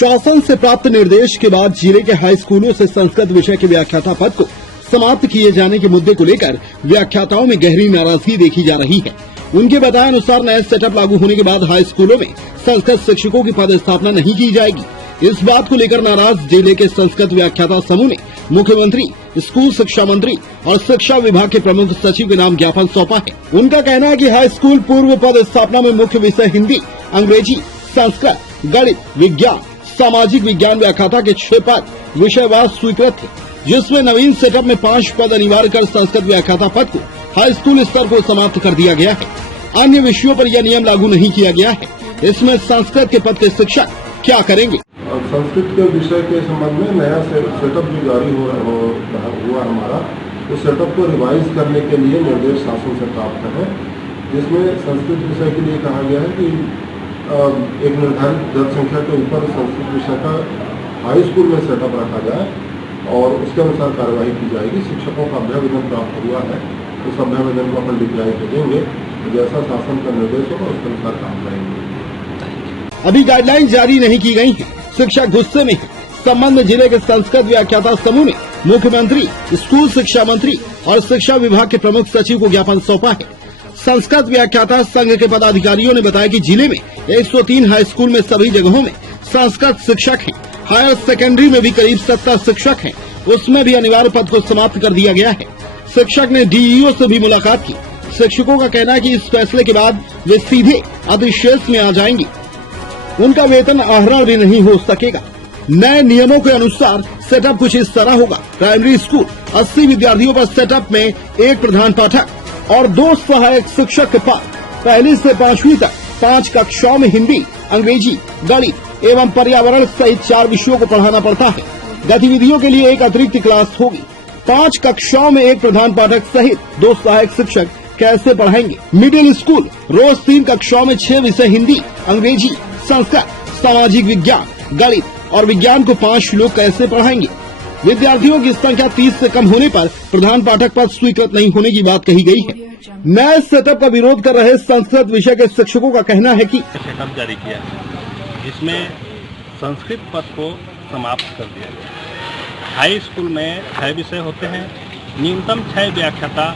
शासन से प्राप्त निर्देश के बाद जिले के हाई स्कूलों से संस्कृत विषय के व्याख्याता पद को समाप्त किए जाने के मुद्दे को लेकर व्याख्याताओं में गहरी नाराजगी देखी जा रही है। उनके बताए अनुसार नया सेटअप लागू होने के बाद हाई स्कूलों में संस्कृत शिक्षकों की पद स्थापना नहीं की जाएगी। इस बात को लेकर नाराज जिले के संस्कृत व्याख्याता समूह ने मुख्यमंत्री, स्कूल शिक्षा मंत्री और शिक्षा विभाग के प्रमुख सचिव के नाम ज्ञापन सौंपा है। उनका कहना है कि हाई स्कूल पूर्व पद स्थापना में मुख्य विषय हिंदी, अंग्रेजी, संस्कृत, गणित, विज्ञान, सामाजिक विज्ञान व्याख्याता के 6 पद विषयवार स्वीकृत थे, जिसमें नवीन सेटअप में 5 पद अनिवार्य कर संस्कृत व्याख्याता पद को हाई स्कूल स्तर को समाप्त कर दिया गया है। अन्य विषयों पर यह नियम लागू नहीं किया गया है। इसमें संस्कृत के पद के शिक्षक क्या करेंगे? संस्कृत के विषय के संबंध में नया सेटअप जो जारी हुआ हमारा, उस सेटअप को रिवाइज करने के लिए निर्देश शासन से प्राप्त है, जिसमें संस्कृत विषय के लिए कहा गया है कि एक निर्धारित दर संख्या के ऊपर संस्कृत विषय का हाई स्कूल में सेटअप रखा जाए और उसके अनुसार कार्यवाही की जाएगी। शिक्षकों का अभ्यावेदन प्राप्त हुआ है, उस अभ्यावेदन को अपन डिप्लाई करेंगे, जैसा शासन का निर्देश होगा उसके अनुसार काम करेंगे। अभी गाइडलाइन जारी नहीं की गई है, शिक्षक गुस्से में है। संबंध जिले के संस्कृत व्याख्याता समूह ने मुख्यमंत्री, स्कूल शिक्षा मंत्री और शिक्षा विभाग के प्रमुख सचिव को ज्ञापन सौंपा है। संस्कृत व्याख्याता संघ के पदाधिकारियों ने बताया कि जिले में 103 हाई स्कूल में सभी जगहों में संस्कृत शिक्षक हैं। हायर सेकेंडरी में भी करीब 70 शिक्षक हैं, उसमें भी अनिवार्य पद को समाप्त कर दिया गया है। शिक्षक ने डीईओ से भी मुलाकात की। शिक्षकों का कहना है कि इस फैसले के बाद वे सीधे अधिशेष में आ जाएंगे, उनका वेतन आहरण भी नहीं हो सकेगा। नए नियमों के अनुसार सेटअप कुछ इस तरह होगा। प्राइमरी स्कूल 80 विद्यार्थियों पर सेटअप में 1 प्रधान पाठक और 2 सहायक शिक्षक के पास 1 से 5वीं तक 5 कक्षाओं में हिंदी, अंग्रेजी, गणित एवं पर्यावरण सहित 4 विषयों को पढ़ाना पड़ता है। गतिविधियों के लिए एक अतिरिक्त क्लास होगी। 5 कक्षाओं में 1 प्रधान पाठक सहित 2 सहायक शिक्षक कैसे पढ़ाएंगे? मिडिल स्कूल रोज 3 कक्षाओं में 6 विषय हिंदी, अंग्रेजी, संस्कृत, सामाजिक विज्ञान, गणित और विज्ञान को 5 लोग कैसे पढ़ाएंगे? विद्यार्थियों की संख्या 30 से कम होने पर प्रधान पाठक पद स्वीकृत नहीं होने की बात कही गई है। नए सेटअप का विरोध कर रहे संस्कृत विषय के शिक्षकों का कहना है कि सेटअप जारी किया जिसमें संस्कृत पद को समाप्त कर दिया गया। हाई स्कूल में 6 विषय होते हैं, न्यूनतम 6 व्याख्याता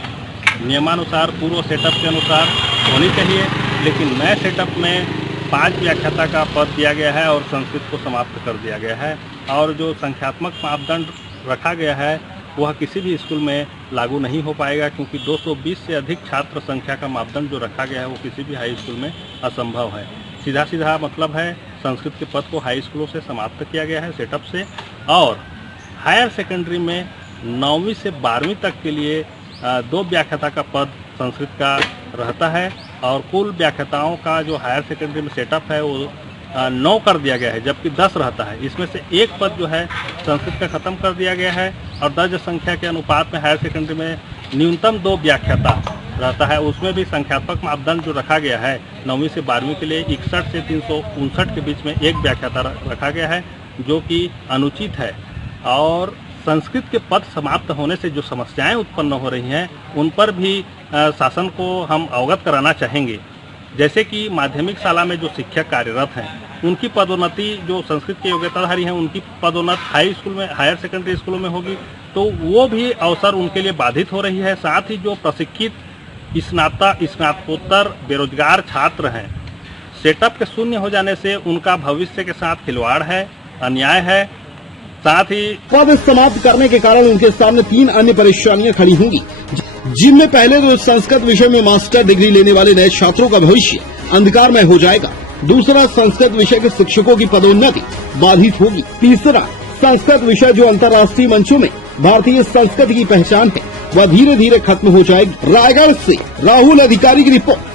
नियमानुसार पूर्व सेटअप के अनुसार होनी चाहिए, लेकिन नए सेटअप में 5 व्याख्याता का पद दिया गया है और संस्कृत को समाप्त कर दिया गया है। और जो संख्यात्मक मापदंड रखा गया है वह किसी भी स्कूल में लागू नहीं हो पाएगा, क्योंकि 220 से अधिक छात्र संख्या का मापदंड जो रखा गया है वो किसी भी हाई स्कूल में असंभव है। सीधा मतलब है संस्कृत के पद को हाई स्कूलों से समाप्त किया गया है सेटअप से, और हायर सेकेंडरी में 9वीं से 12वीं तक के लिए 2 व्याख्याता का पद संस्कृत का रहता है और कुल व्याख्याताओं का जो हायर सेकेंडरी में सेटअप है वो 9 कर दिया गया है, जबकि 10 रहता है। इसमें से 1 पद जो है संस्कृत का खत्म कर दिया गया है और दर्ज संख्या के अनुपात में हायर सेकेंडरी में न्यूनतम 2 व्याख्याता रहता है। उसमें भी संख्यात्मक मापदंड जो रखा गया है 9वीं से 12वीं के लिए 61 से 359 के बीच में 1 व्याख्याता रखा गया है, जो कि अनुचित है। और संस्कृत के पद समाप्त होने से जो समस्याएं उत्पन्न हो रही हैं उन पर भी शासन को हम अवगत कराना चाहेंगे। जैसे कि माध्यमिक शाला में जो शिक्षक कार्यरत हैं उनकी पदोन्नति, जो संस्कृत के योग्यताधारी हैं उनकी पदोन्नति हाई स्कूल में, हायर सेकेंडरी स्कूलों में होगी, तो वो भी अवसर उनके लिए बाधित हो रही है। साथ ही जो प्रशिक्षित स्नातकोत्तर बेरोजगार छात्र हैं, सेटअप के शून्य हो जाने से उनका भविष्य के साथ खिलवाड़ है, अन्याय है। साथ ही पद समाप्त करने के कारण उनके सामने 3 अन्य परेशानियां खड़ी होंगी, जिनमें पहले तो संस्कृत विषय में मास्टर डिग्री लेने वाले नए छात्रों का भविष्य अंधकारमय हो जाएगा। दूसरा, संस्कृत विषय के शिक्षकों की पदोन्नति बाधित होगी। तीसरा, संस्कृत विषय जो अंतर्राष्ट्रीय मंचों में भारतीय संस्कृति की पहचान है वह धीरे धीरे खत्म हो जाएगी। रायगढ़ से राहुल अधिकारी की रिपोर्ट।